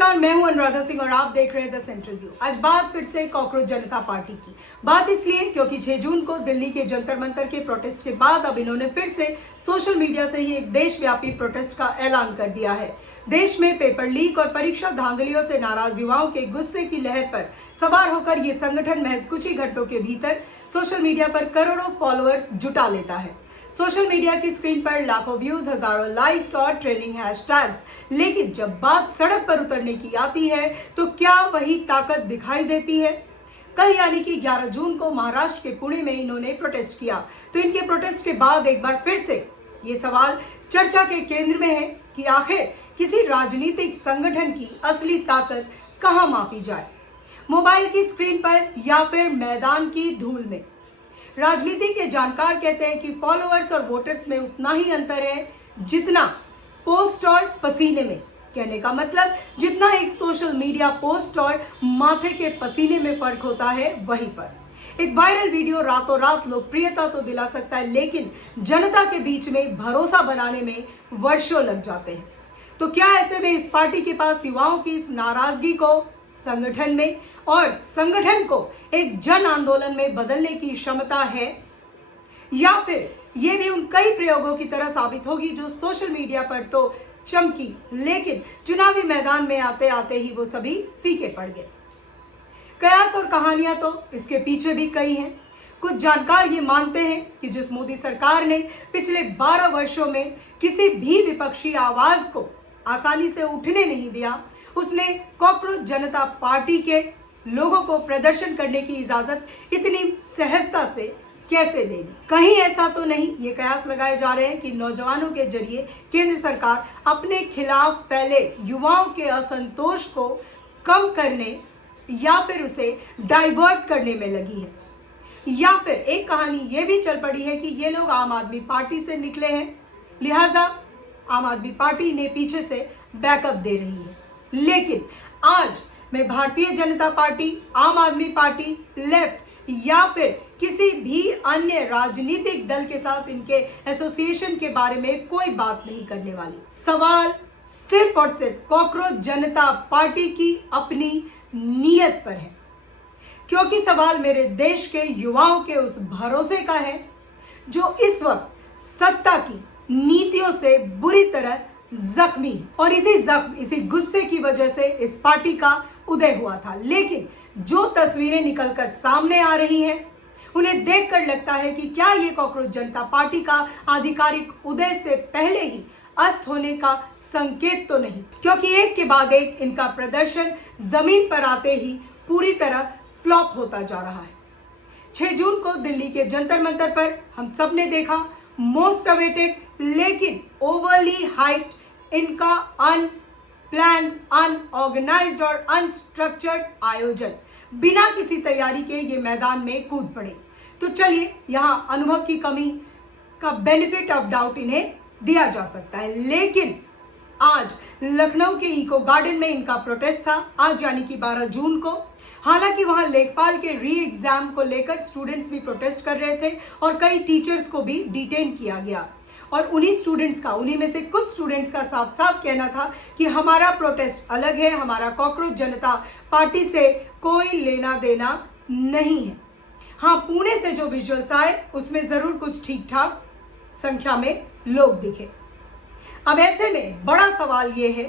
नमस्कार, मैं हूं अनुराधा सिंह और आप देख रहे हैं द सेंट्रल व्यू। आज बात फिर से कॉकरोच जनता पार्टी की। बात इसलिए क्योंकि 6 जून को दिल्ली के जंतर मंतर के प्रोटेस्ट के बाद अब इन्होंने फिर से सोशल मीडिया से ही एक देशव्यापी प्रोटेस्ट का ऐलान कर दिया है। देश में पेपर लीक और परीक्षा धांधलियों से नाराज युवाओं के गुस्से की लहर पर सवार होकर ये संगठन महज कुछ ही घंटों के भीतर सोशल मीडिया पर करोड़ों फॉलोअर्स जुटा लेता है। सोशल मीडिया की स्क्रीन पर लाखों व्यूज, हजारों लाइक्स और ट्रेंडिंग हैशटैग्स, लेकिन जब बात सड़क पर उतरने की आती है तो क्या वही ताकत दिखाई देती है? कल यानी कि 11 जून को महाराष्ट्र के पुणे में इन्होंने प्रोटेस्ट किया। तो इनके प्रोटेस्ट के बाद एक बार फिर से ये सवाल चर्चा के केंद्र में है कि आखिर किसी राजनीतिक संगठन की असली ताकत कहां मापी जाए, मोबाइल की स्क्रीन पर या फिर मैदान की धूल में? राजनीति के जानकार कहते हैं कि फॉलोअर्स और वोटर्स में उतना ही अंतर है जितना पोस्ट और पसीने में। कहने का मतलब जितना एक सोशल मीडिया पोस्ट और माथे के पसीने में फर्क होता है, वही पर एक वायरल वीडियो रातों रात लोकप्रियता तो दिला सकता है, लेकिन जनता के बीच में भरोसा बनाने में वर्षों लग जाते हैं। तो क्या ऐसे में इस पार्टी के पास युवाओं की इस नाराजगी को संगठन में और संगठन को एक जन आंदोलन में बदलने की क्षमता है, या फिर ये भी उन कई प्रयोगों की तरह साबित होगी जो सोशल मीडिया पर तो चमकी, लेकिन चुनावी मैदान में आते आते ही वो सभी फीके पड़ गए? कयास और कहानियां तो इसके पीछे भी कई हैं। कुछ जानकार ये मानते हैं कि जिस मोदी सरकार ने पिछले 12 वर्षों में किसी भी विपक्षी आवाज को आसानी से उठने नहीं दिया, उसने कॉकरोच जनता पार्टी के लोगों को प्रदर्शन करने की इजाजत इतनी सहजता से कैसे दे दी? कहीं ऐसा तो नहीं, ये कयास लगाए जा रहे हैं कि नौजवानों के जरिए केंद्र सरकार अपने खिलाफ फैले युवाओं के असंतोष को कम करने या फिर उसे डाइवर्ट करने में लगी है, या फिर एक कहानी ये भी चल पड़ी है कि ये लोग आम आदमी पार्टी से निकले हैं, लिहाजा आम आदमी पार्टी इन्हें पीछे से बैकअप दे रही है। लेकिन आज मैं भारतीय जनता पार्टी, आम आदमी पार्टी, लेफ्ट या फिर किसी भी अन्य राजनीतिक दल के साथ इनके एसोसिएशन के बारे में कोई बात नहीं करने वाली। सवाल सिर्फ और सिर्फ कॉकरोच जनता पार्टी की अपनी नीयत पर है, क्योंकि सवाल मेरे देश के युवाओं के उस भरोसे का है जो इस वक्त सत्ता की नीतियों से बुरी तरह जख्मी, और इसी गुस्से की वजह से इस पार्टी का उदय हुआ था। लेकिन जो तस्वीरें निकलकर सामने आ रही हैं, उन्हें देखकर लगता है कि क्या ये कॉकरोच जनता पार्टी का आधिकारिक उदय से पहले ही अस्त होने का संकेत तो नहीं, क्योंकि एक के बाद एक इनका प्रदर्शन जमीन पर आते ही पूरी तरह फ्लॉप होता जा रहा है। 6 जून को दिल्ली के जंतर मंतर पर हम सब ने देखा मोस्ट अवेटेड लेकिन ओवरली हाइप्ड इनका अनप्लान्ड, अनऑर्गेनाइज्ड और अनस्ट्रक्चर्ड आयोजन। बिना किसी तैयारी के ये मैदान में कूद पड़े। तो चलिए, यहाँ अनुभव की कमी का बेनिफिट ऑफ डाउट इन्हें दिया जा सकता है, लेकिन आज लखनऊ के इको गार्डन में इनका प्रोटेस्ट था, आज यानी कि 12 जून को। हालांकि वहां लेखपाल के री एग्जाम को लेकर स्टूडेंट्स भी प्रोटेस्ट कर रहे थे और कई टीचर्स को भी डिटेन किया गया, और उन्हीं में से कुछ स्टूडेंट्स का साफ साफ कहना था कि हमारा प्रोटेस्ट अलग है, हमारा कॉकरोच जनता पार्टी से कोई लेना देना नहीं है। हाँ, पुणे से जो विजुअल्स आए उसमें जरूर कुछ ठीक ठाक संख्या में लोग दिखे। अब ऐसे में बड़ा सवाल ये है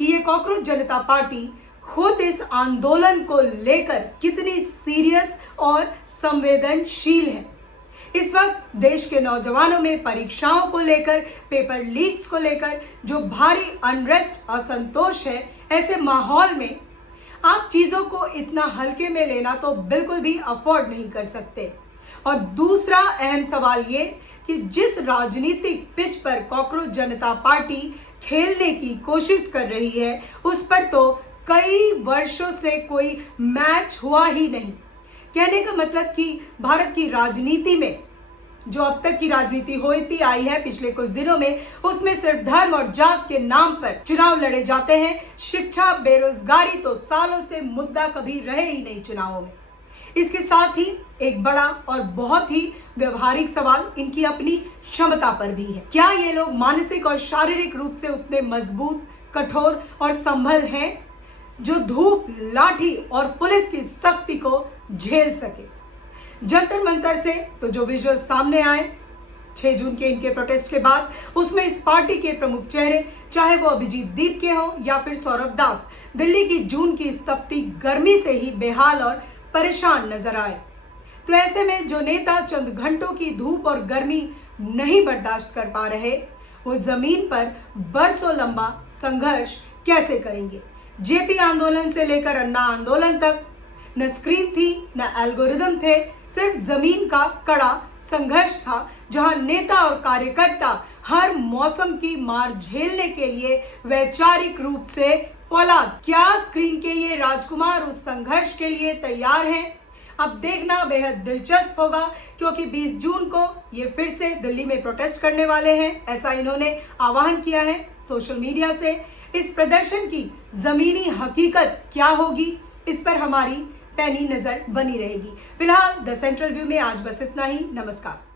कि ये कॉकरोच जनता पार्टी खुद इस आंदोलन को लेकर कितनी सीरियस और संवेदनशील है। इस वक्त देश के नौजवानों में परीक्षाओं को लेकर, पेपर लीक्स को लेकर जो भारी अनरेस्ट, असंतोष है, ऐसे माहौल में आप चीजों को इतना हल्के में लेना तो बिल्कुल भी अफोर्ड नहीं कर सकते। और दूसरा अहम सवाल ये कि जिस राजनीतिक पिच पर कॉकरोच जनता पार्टी खेलने की कोशिश कर रही है, उस पर तो कई वर्षों से कोई मैच हुआ ही नहीं। कहने का मतलब कि भारत की राजनीति में जो अब तक की राजनीति होती आई है पिछले कुछ दिनों में, उसमें सिर्फ धर्म और जात के नाम पर चुनाव लड़े जाते हैं। शिक्षा, बेरोजगारी तो सालों से मुद्दा कभी रहे ही नहीं चुनावों में। इसके साथ ही एक बड़ा और बहुत ही व्यवहारिक सवाल इनकी अपनी क्षमता पर भी है। क्या ये लोग मानसिक और शारीरिक रूप से उतने मजबूत, कठोर और संभल हैं जो धूप, लाठी और पुलिस की सख्ती को झेल सके। जंतर मंतर से तो जो विजुअल सामने आए 6 जून के इनके प्रोटेस्ट के बाद, उसमें इस पार्टी के प्रमुख चेहरे, चाहे वो अभिजीत दीप के हों या फिर सौरभ दास, दिल्ली की जून की इस तपती गर्मी से ही बेहाल और परेशान नजर आए। तो ऐसे में जो नेता चंद घंटों की धूप और गर्मी नहीं बर्दाश्त कर पा रहे, वो जमीन पर बरसों लंबा संघर्ष कैसे करेंगे। जेपी आंदोलन से लेकर अन्ना आंदोलन तक न स्क्रीन थी, न एल्गोरिदम थे, सिर्फ जमीन का कड़ा संघर्ष था, जहां नेता और कार्यकर्ता हर मौसम की मार झेलने के लिए वैचारिक रूप से फौलाद। क्या स्क्रीन के ये राजकुमार उस संघर्ष के लिए तैयार हैं? अब देखना बेहद दिलचस्प होगा, क्योंकि 20 जून को ये फिर से दिल्ली में प्रोटेस्ट करने वाले हैं, ऐसा इन्होंने आह्वान किया है सोशल मीडिया से। इस प्रदर्शन की जमीनी हकीकत क्या होगी, इस पर हमारी पैनी नजर बनी रहेगी। फिलहाल द सेंट्रल व्यू में आज बस इतना ही। नमस्कार।